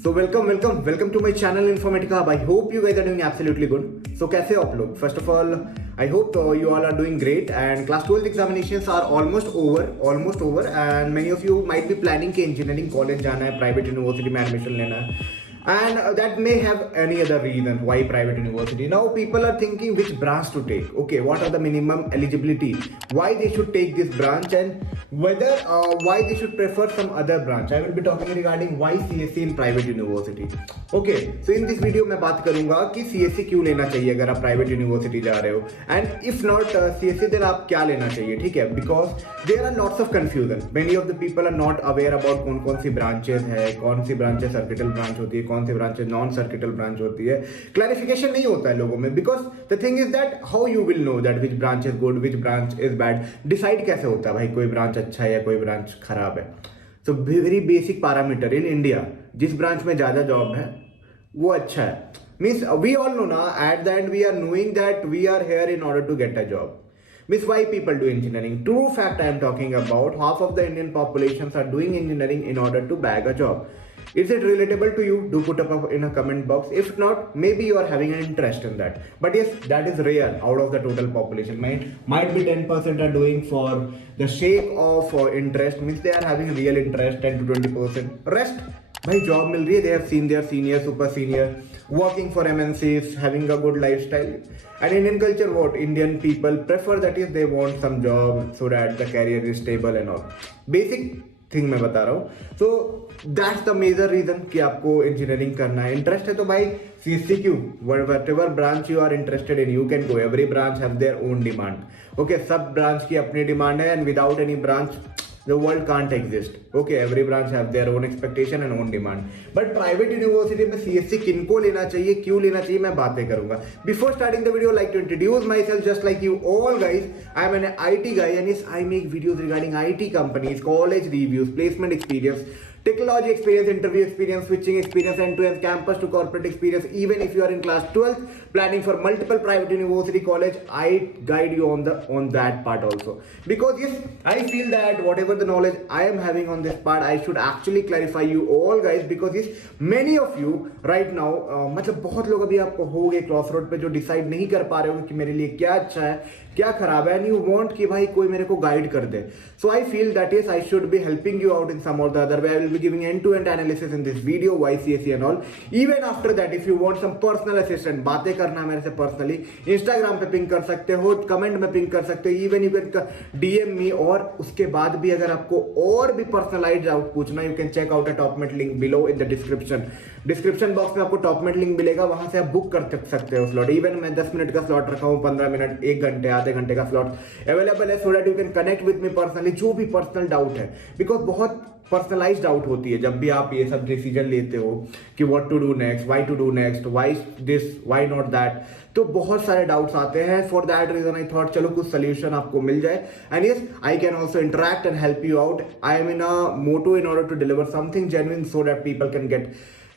So welcome to my channel Informatica Hub. I hope you guys are doing absolutely good. So कैसे हो आप लोग? First of all, I hope you all are doing great. And class 12 examinations are almost over. And many of you might be planning कि engineering college जाना है, private university में admission लेना है. And that may have any other reason why private university. Now people are thinking which branch to take. Okay, what are the minimum eligibility? Why they should take this branch and whether why they should prefer some other branch. I will be talking regarding why CSE in private university. Okay, so in this video मैं बात करूंगा कि CSE क्यों लेना चाहिए अगर आप private university जा रहे हो. And if not CSE then आप क्या लेना चाहिए, ठीक है? Because there are lots of confusion. Many of the people are not aware about कौन सी branches है, कौन सी branches circuital branch होती है, कौन सी ब्रांचेस नॉन सर्किटल ब्रांच होती है. क्लैरिफिकेशन नहीं होता है लोगों में because the thing is that how you will know that which branch is good which branch is bad. Decide कैसे होता है भाई कोई ब्रांच अच्छा है या कोई ब्रांच खराब है? So very basic parameter in India, जिस ब्रांच में ज्यादा जॉब है वो अच्छा है. मीन्स वी ऑल नो ना at the end we are knowing that we are here in order to get a job. Means why people do engineering? True fact I am talking about. Half of the Indian populations are doing engineering in order to bag a job. Is it relatable to you? Do put up in a comment box. If not, maybe you are having an interest in that. But yes, that is rare out of the total population. Might be 10% are doing for the sake of interest. Means they are having real interest. 10 to 20%. Rest, भाई job मिल रही है. They have seen their senior, super senior, working for MNCs, having a good lifestyle. And Indian culture, what Indian people prefer that is they want some job so that the career is stable and all. Basic thing मैं बता रहा हूँ. So that's the major reason कि आपको engineering करना है. Interest है तो भाई सीएससी क्यों? Whatever branch you are interested in you can go. Every branch have their own demand. Okay, सब ब्रांच की अपनी डिमांड है and without any branch the world can't exist. Okay, every branch have their own expectation and own demand. But private university में CSC किनको लेना चाहिए, क्यों लेना चाहिए, मैं बातें करूंगा. Before starting the video, I like to introduce myself just like you all guys. I am an IT guy and yes, I make videos regarding IT companies, college reviews, placement experience, technology experience, interview experience, switching experience, end-to-end campus to corporate experience. Even if you are in class 12 planning for multiple private university college, I guide you on that part also. Because yes, I feel that whatever the knowledge I am having on this part, I should actually clarify you all guys. Because yes, many of you right now मतलब बहुत लोग अभी आपको हो गए cross road पे जो decide नहीं कर पा रहे हो कि मेरे लिए क्या अच्छा है क्या खराब है, एंड यू वांट कि भाई कोई मेरे को गाइड कर दे. So I feel that is I should be helping you out in some or the other way. I will be giving end-to-end analysis in this video, why CSE and all. Even after that, if you want some personal assistant, बातें करना मेरे से personally, Instagram पे ping कर सकते हो, comment में ping कर सकते हो, even you can DM me. और उसके बाद भी अगर आपको और भी personalized डाउट पूछना, you can check out a top link below in the description box में आपको टॉपमेट लिंक मिलेगा, वहां से आप बुक कर सकते हो स्लॉट. इवन मैं 10 मिनट का स्लॉट रखा हूँ, 15 मिनट, 1 घंटे, आधे घंटे का स्लॉट अवेलेबल है, so that you can connect with me personally. जो भी पर्सनल डाउट है, बिकॉज बहुत पर्सनलाइज डाउट होती है जब भी आप ये सब डिसीजन लेते हो कि what to do next, why to do next, why this, why not that. तो बहुत सारे डाउट्स आते हैं. For that reason I thought चलो कुछ सोल्यूशन आपको मिल जाए. And yes, I can also interact and help you out. I am in a motto in order to deliver something genuine so that people can get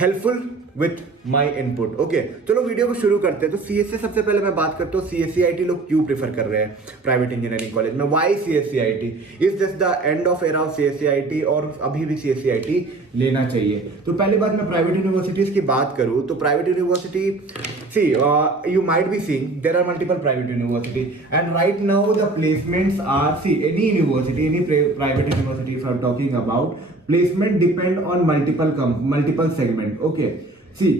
helpful with my input. Okay, चलो video को शुरू करते हैं. तो CSC सबसे पहले मैं बात करता हूँ सीएससीआईटी लोग क्यों प्रेफर कर रहे हैं प्राइवेट इंजीनियरिंग कॉलेज में. Why CSCIT? Is this the end of era of CSCIT और अभी भी सीएससीआईटी लेना चाहिए? तो पहली बात मैं प्राइवेट यूनिवर्सिटीज की बात करूँ तो private university, see you might be seeing there are multiple private university and right now the placements are, see, any university, any private university if I'm talking about, placement depend on multiple segment. Okay, see,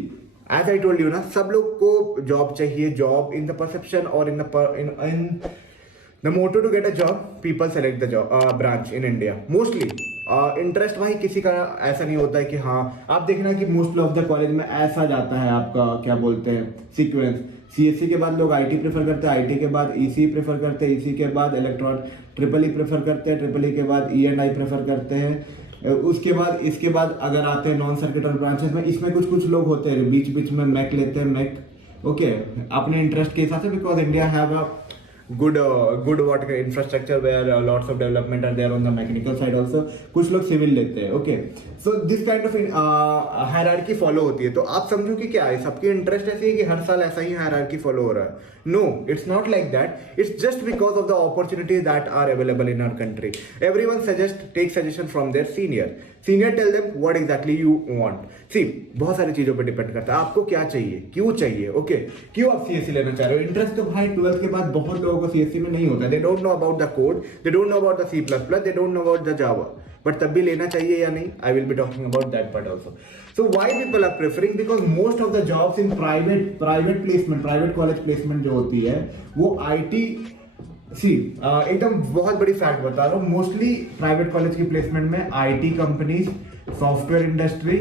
as I told you ना, सब लोग को job चाहिए. Job in the perception or in the motto to get a job, people select the job branch in India mostly. Interest भाई किसी का ऐसा नहीं होता है कि हाँ, आप देखना कि मोस्ट ऑफ द कॉलेज में ऐसा जाता है आपका क्या बोलते हैं सीक्वेंस. सीएससी के बाद लोग आईटी प्रेफर करते हैं, आईटी के बाद ईसी प्रेफर करते हैं, ईसी के बाद इलेक्ट्रॉन ट्रिपल ई प्रेफर करते हैं, ट्रिपल ई के बाद ई&आई प्रेफर करते हैं. उसके बाद इसके बाद अगर आते हैं नॉन सर्किटल ब्रांचेस में, इसमें कुछ लोग होते हैं बीच में मैक लेते हैं, मैक. ओके, अपने इंटरेस्ट के हिसाब से, because India have a good what infrastructure where lots of development are there on the mechanical side also. कुछ लोग सिविल लेते हैं. Okay, so this kind of hierarchy follow होती है. तो आप समझो कि क्या है, सबकी इंटरेस्ट ऐसी है कि हर साल ऐसा ही हायरार्की फॉलो हो रहा है. No, it's not like that. It's just because of the opportunities that are available in our country. Everyone take suggestion from their senior. Senior tell them what exactly you want. See बहुत सारी चीजों पे depend करता है आपको क्या चाहिए, क्यों चाहिए, ओके क्यों आप सीएससी लेना चाह रहे हो। इंटरेस्ट तो भाई 12th के बाद बहुत लोगों को सीएससी में नहीं होता, they don't know about the code, they don't know about the C plus plus, they don't know about the Java, but तब भी लेना चाहिए या नहीं, I will be talking about that part also. So why people are preferring, because most of the jobs in private placement, private college placement जो होती है वो आईटी, सी एकदम बहुत बड़ी फैक्ट बता रहा हूँ, मोस्टली प्राइवेट कॉलेज की प्लेसमेंट में IT companies, software industry,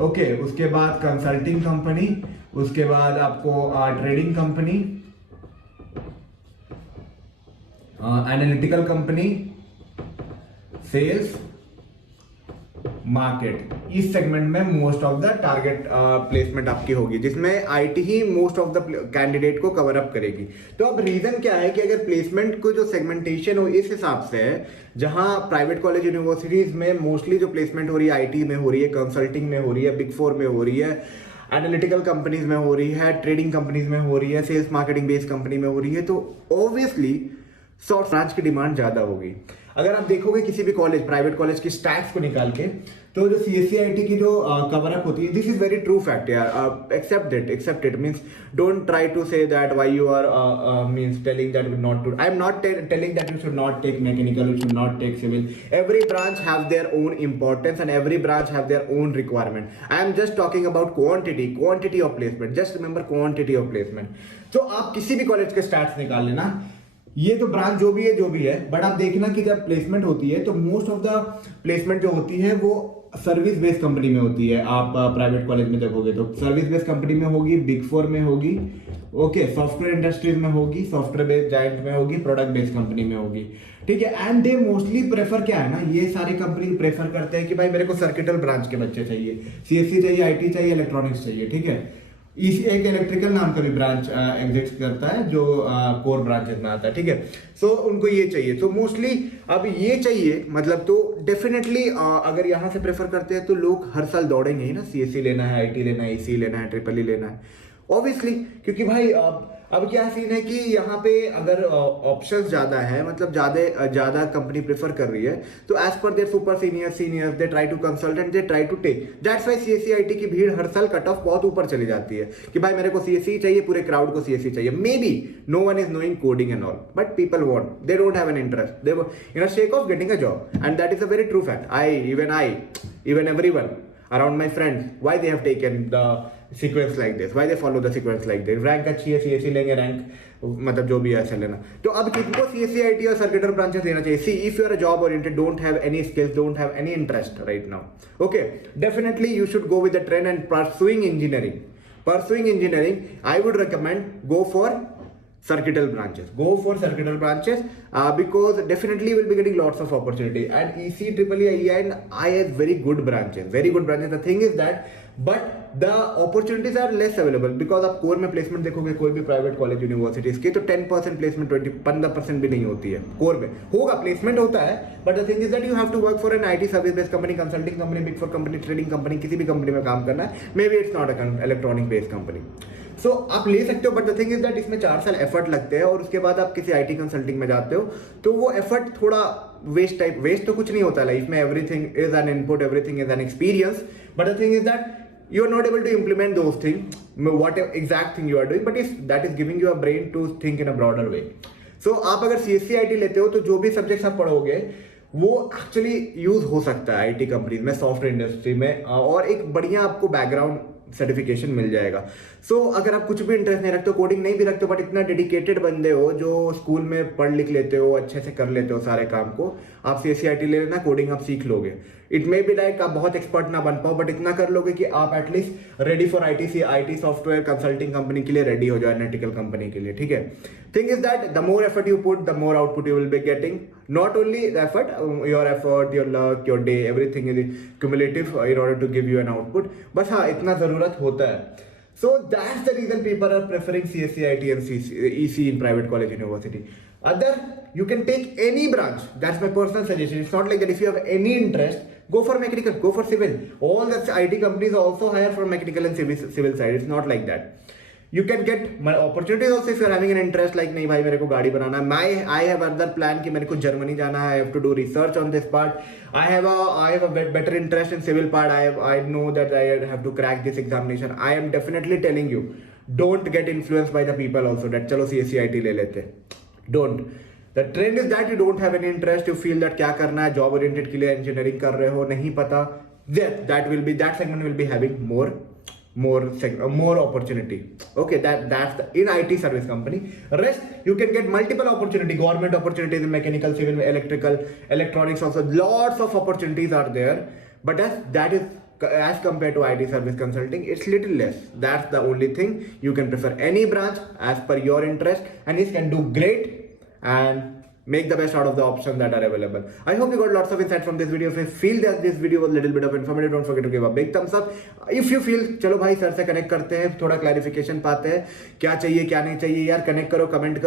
okay उसके बाद कंसल्टिंग कंपनी, उसके बाद आपको trading company, analytical company, sales, market, इस सेगमेंट में most of the target placement आपकी होगी, जिसमें आईटी ही मोस्ट ऑफ द कैंडिडेट को कवर अप करेगी। तो अब रीजन क्या है कि अगर प्लेसमेंट को जो सेगमेंटेशन हो इस हिसाब से है, जहां प्राइवेट कॉलेज यूनिवर्सिटीज में मोस्टली जो प्लेसमेंट हो रही है आईटी में हो रही है, कंसल्टिंग में हो रही है, बिग फोर में हो रही है, एनालिटिकल कंपनीज में हो रही है, ट्रेडिंग कंपनीज में हो रही है, सेल्स मार्केटिंग बेस्ड कंपनी में हो रही है, तो ऑब्वियसली सॉफ्ट ब्रांच की डिमांड ज्यादा होगी। अगर आप देखोगे किसी भी कॉलेज, प्राइवेट कॉलेज की स्टैट्स को निकाल के, तो जो सीएससी आईटी की जो कवर अप होती है, this is very true fact यार, accept it means don't try to say that why you are means telling that not to, I am not telling that you should not take mechanical, you should not take civil, every branch have their own importance and every branch have their own requirement. I am just talking about quantity of placement, just remember quantity of placement. तो आप किसी भी college के stats निकाल लेना, ये तो branch जो भी है, बट आप देखना कि जब प्लेसमेंट होती है तो मोस्ट ऑफ द प्लेसमेंट जो होती है वो सर्विस बेस्ड कंपनी में होती है। आप प्राइवेट कॉलेज में देखोगे तो सर्विस बेस्ड कंपनी में होगी, बिग फोर में होगी, ओके सॉफ्टवेयर इंडस्ट्रीज में होगी, सॉफ्टवेयर बेस्ड जायंट में होगी, प्रोडक्ट बेस्ड कंपनी में होगी, ठीक है। एंड दे मोस्टली प्रेफर क्या है ना, ये सारी कंपनी प्रेफर करते हैं कि भाई मेरे को सर्किटल ब्रांच के बच्चे चाहिए, सीएससी चाहिए, आईटी चाहिए, इलेक्ट्रॉनिक्स चाहिए, ठीक है। एक इलेक्ट्रिकल नाम का भी ब्रांच एग्जिस्ट करता है जो कोर ब्रांचेस में आता है, ठीक है। सो उनको ये चाहिए, तो मोस्टली अब ये चाहिए मतलब, तो डेफिनेटली अगर यहाँ से प्रेफर करते हैं तो लोग हर साल दौड़ेंगे ही ना, सीएससी लेना है, आईटी लेना है, ईसी लेना है, ट्रिपल ई लेना है, ऑब्वियसली, क्योंकि भाई अब क्या सीन है कि यहाँ पे अगर ऑप्शंस ज्यादा है, मतलब ज्यादा कंपनी प्रेफर कर रही है, तो as per their super seniors they try to consult and they try to take, that's why CSC IT की भीड़ हर साल कट ऑफ बहुत ऊपर चली जाती है कि भाई मेरे को सीएससी चाहिए, पूरे क्राउड को सीएससी चाहिए। May be no one is knowing coding and all, but people want, they don't have an interest, they in a sake of getting a job, and that is a very true fact. Even everyone around my friends, why they have taken the sequence like this, why they follow the sequence like this, rank अच्छी है, CSC लेंगे, rank मतलब जो भी है ऐसा लेना। तो अब किनको सीएससी आईटी और सर्किटल ब्रांचेस लेना चाहिए? See if you are a job oriented, don't have any skills, don't have any interest right now, okay, definitely you should go with the trend and pursuing engineering, I would recommend go for circuital branches, because definitely you will be getting lots of opportunity, and EC, EEE and IIS very good branches. The thing is that but the opportunities are less available, because आप core में placement देखोगे कोई भी private college universities की, तो 10% placement 15% भी नहीं होती है। कोर में होगा, प्लेसमेंट होता है, but the thing is that you have to work for an IT service based company, consulting company, big four company, trading company, किसी भी कंपनी में काम करना है, maybe it's not a electronic based company. So आप ले सकते हो, but the thing is that इसमें 4 साल एफर्ट लगते हैं, और उसके बाद आप किसी आईटी कंसल्टिंग में जाते हो तो वो एफर्ट थोड़ा वेस्ट तो कुछ नहीं होता लाइफ में, everything is an input, everything is an experience, but the thing is that you are not able to implement those things, what exact thing you are doing, but that is giving you a brain to think in a broader way. So आप अगर CSC IT लेते हो तो जो भी subjects आप पढ़ोगे वो एक्चुअली यूज हो सकता है आईटी कंपनीज में, सॉफ्टवेयर इंडस्ट्री में, और एक बढ़िया आपको बैकग्राउंड सर्टिफिकेशन मिल जाएगा। सो अगर आप कुछ भी इंटरेस्ट नहीं रखते हो, कोडिंग नहीं भी रखते हो, बट इतना डेडिकेटेड बंदे हो जो स्कूल में पढ़ लिख लेते हो, अच्छे से कर लेते हो सारे काम को, आप CSC IT ले लेना, कोडिंग आप सीख लोगे। इट मे बी लाइक आप बहुत एक्सपर्ट ना बन पाओ, बट इतना कर लोगे कि आप at least ready for IT software consulting company के लिए रेडी हो जाओ, एनालिटिकल कंपनी के लिए, ठीक है। Thing is that the more effort you put, the more output you will be getting, not only the effort, your luck, your day, everything is cumulative in order to give you an output, बस हाँ इतना जरूरत होता है। So that's the reason people are preferring CSC IT and EC in private college university. Other, you can take any branch. That's my personal suggestion. It's not like that if you have any interest, go for mechanical, go for civil. All the IT companies also hire for mechanical and civil side. It's not like that. You can get my opportunities also if you're having an interest like नहीं भाई मेरे को गाड़ी बनाना है. I have other plan कि मेरे को Germany जाना है. I have to do research on this part. I have a better interest in civil part. I know that I have to crack this examination. I am definitely telling you, don't get influenced by the people also that चलो CSCIT ले लेते. Don't. The trend is that you don't have any interest. You feel that क्या करना है, job oriented के लिए engineering कर रहे हो, नहीं पता. That segment will be having more opportunity. Okay, that's in IT service company. Rest you can get multiple opportunity, government opportunities in mechanical, civil, electrical, electronics also. Lots of opportunities are there, but as compared to IT service consulting, it's little less. That's the only thing. You can prefer any branch as per your interest, and you can do great and make the best out of the options that are available. I hope you got lots of insight from this video. If you feel that this video was a little bit of informative, don't forget to give a big thumbs up. If you feel चलो भाई sir से connect करते हैं, थोड़ा clarification पाते हैं, क्या चाहिए क्या नहीं चाहिए यार, कनेक्ट करो, कमेंट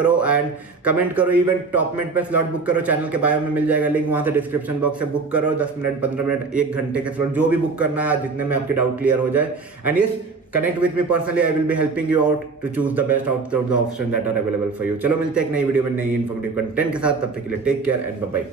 करो, इवन टॉपमेंट पे स्लॉट बुक करो, चैनल के बायो में मिल जाएगा लिंक, वहां से डिस्क्रिप्शन बॉक्स से बुक करो, 10 मिनट 15 मिनट 1 घंटे के स्लॉट जो भी बुक करना है, जितने में आपके डाउट क्लियर हो जाए. And yes, connect with me personally. I will be helping you out to choose the best out of the options that are available for you. चलो मिलते हैं एक नई वीडियो में नई इन्फॉर्मेटिव कंटेंट के साथ. तब तक के लिए take care and bye bye.